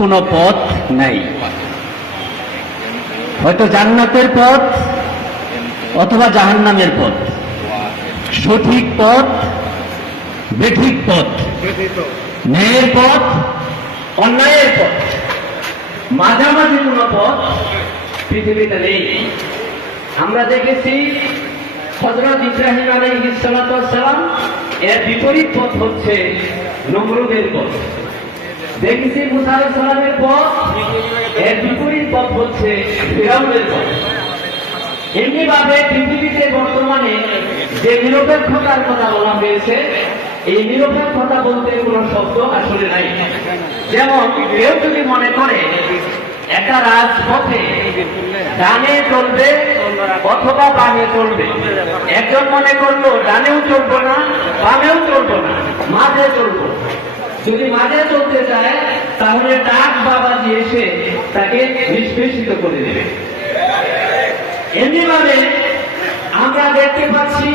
কোনো পথ নাই। হয়তো জান্নাতের পথ অথবা জাহান্নামের পথ। সঠিক পথ, বেঠিক পথ। ন্যায়ের পথ, অন্যায়ের পথ। মাঝামাঝি কোনো পথ পৃথিবীতে নেই। আমরা দেখেছি হজরত ইব্রাহিম আলাইহিসসালাম এর বিপরীত পথ হচ্ছে নমরুদের পথ। দেখেছি মুসা আলাইহিস সালামের পথ। এর বিপরীত পথ হচ্ছে ফিরাউনের পথ। এমনি ভাবে পৃথিবীতে বর্তমানে যে নিরপেক্ষতার কথা বলা হয়েছে, এই নিরপেক্ষতা বলতে কোনো শব্দ আসলে নাই। যেমন, কেউ যদি মনে করে একটা রাজপথে ডানে চলবে অথবা বামে চলবে, একজন মনে করল ডানেও চলবো না, বামেও চলবো না, মাঝে চলবো। যদি মাঝে চলতে চায়, তাহলে ডাক বাবাজি এসে তাকে নিষ্পেষিত করে দেবে। এমনিভাবে আমরা দেখতে পাচ্ছি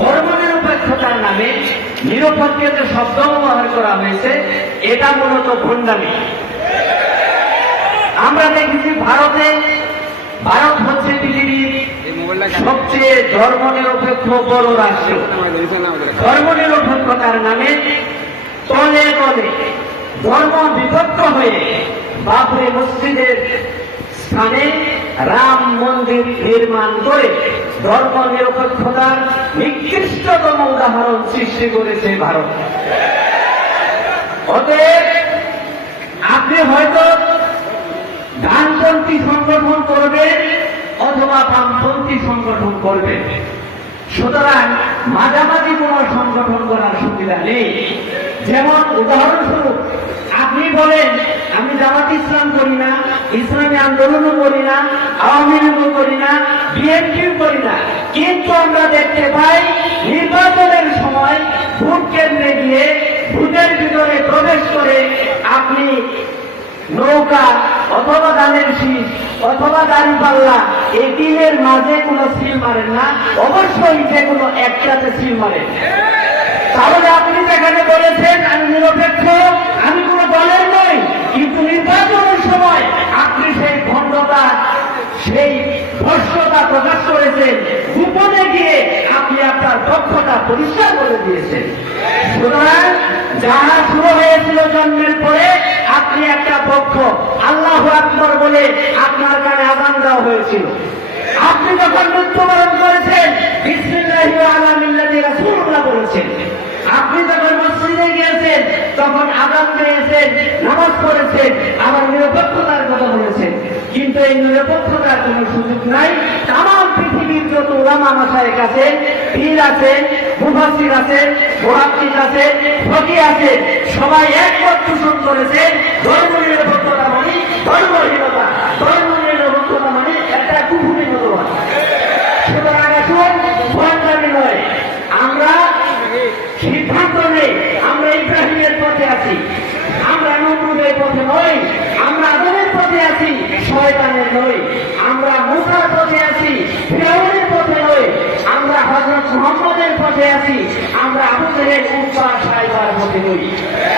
ধর্মনিরপেক্ষতার নামে নিরপেক্ষের যে শব্দ ব্যবহার করা হয়েছে, এটা মূলত ভণ্ডামি। আমরা দেখেছি ভারতে, ভারত হচ্ছে পৃথিবীর সবচেয়ে ধর্মনিরপেক্ষ বড় রাষ্ট্র। ধর্মনিরপেক্ষতার নামে তলে তলে ধর্ম বিভক্ত হয়ে বাবরি মসজিদের স্থানে রাম মন্দির নির্মাণ করে ধর্ম নিরপেক্ষতার নিকৃষ্টতম উদাহরণ সৃষ্টি করেছে ভারত। অতএব আপনি হয়তো ডানপন্থী সংগঠন করবেন অথবা বামপন্থী সংগঠন করবেন। সুতরাং মাঝামাঝি কোন সংগঠন করার সুবিধা নেই। যেমন উদাহরণস্বরূপ, আপনি বলেন, আমি জামাত ইসলাম করি না, ইসলামী আন্দোলনও করি না, আওয়ামী লীগও করি না, বিএনপিও করি না। কিন্তু আমরা দেখতে পাই, নির্বাচনের সময় ভোট কেন্দ্রে গিয়ে ভোটের ভিতরে প্রবেশ করে আপনি নৌকা অথবা ধানের শীষ অথবা দাঁড়ি তিনের মাঝে কোনো সিল মারেন না। অবশ্যই যে কোনো একটাতে সিল মারেন তাহলে আপনি যেখানে বলেছেন, আমি নিরপেক্ষ, আমি কোনো দলের নই, কিন্তু নির্বাচনের সময় আপনি সেই খণ্ডতা সেই ভর্ষতা প্রকাশ করেছেন। গোপনে গিয়ে আপনি আপনার দক্ষতা পরিষ্কার করে দিয়েছেন। সুতরাং যাহা শুরু হয়েছিল জন্মের পরে, আপনি একটা পক্ষ। আকবর বলে আপনার কানে আদান দেওয়া হয়েছিল। আপনি যখন মৃত্যুবরণ করেছেন বিসমিল্লাহি আলা মিল্লাতি রাসূলুল্লাহ বলেছেন। আপনি যখন মসজিদে গিয়েছেন, তখন আদান পেয়েছেন, নামাজ পড়েছেন, আবার নিরপেক্ষতার কথা বলেছেন। কিন্তু এই নিরপেক্ষতার কোনো সুযোগ নাই। তাম পৃথিবীর যত ওলামা মাসায় কাছে পীর আছেন মুফাসির আছেন, মুহাদ্দিস আছেন ফকি আছেন, সবাই একমত পোষণ করেছেন, ধর্ম নিরপেক্ষতা মানে ধর্মহীনতা ধর্ম নিরপেক্ষতা মানে একটা কুকুরের মতো হয় সুতরাং আসুন ভণ্ডামি নয় আমরা সিদ্ধান্ত নেই। আমরা ইব্রাহিমের পথে আছি। আমরা নমরুদের পথে নই। আমরা আদমের পথে আছি, শয়তানের নই। আমরা মুসার পথে আছি, ফেরাউনের পথে নই। আমরা হজরত মোহাম্মদের পথে আছি, আমরা জেহেল উৎপা সাইবার পথে নই।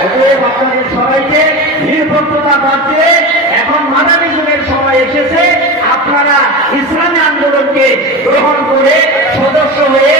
অতএব আপনাদের সবাইকে নিরপেক্ষতা বাদ দিয়ে এখন মাদানী যুগের সময় এসেছে। আপনারা ইসলামী আন্দোলনকে গ্রহণ করে সদস্য হয়ে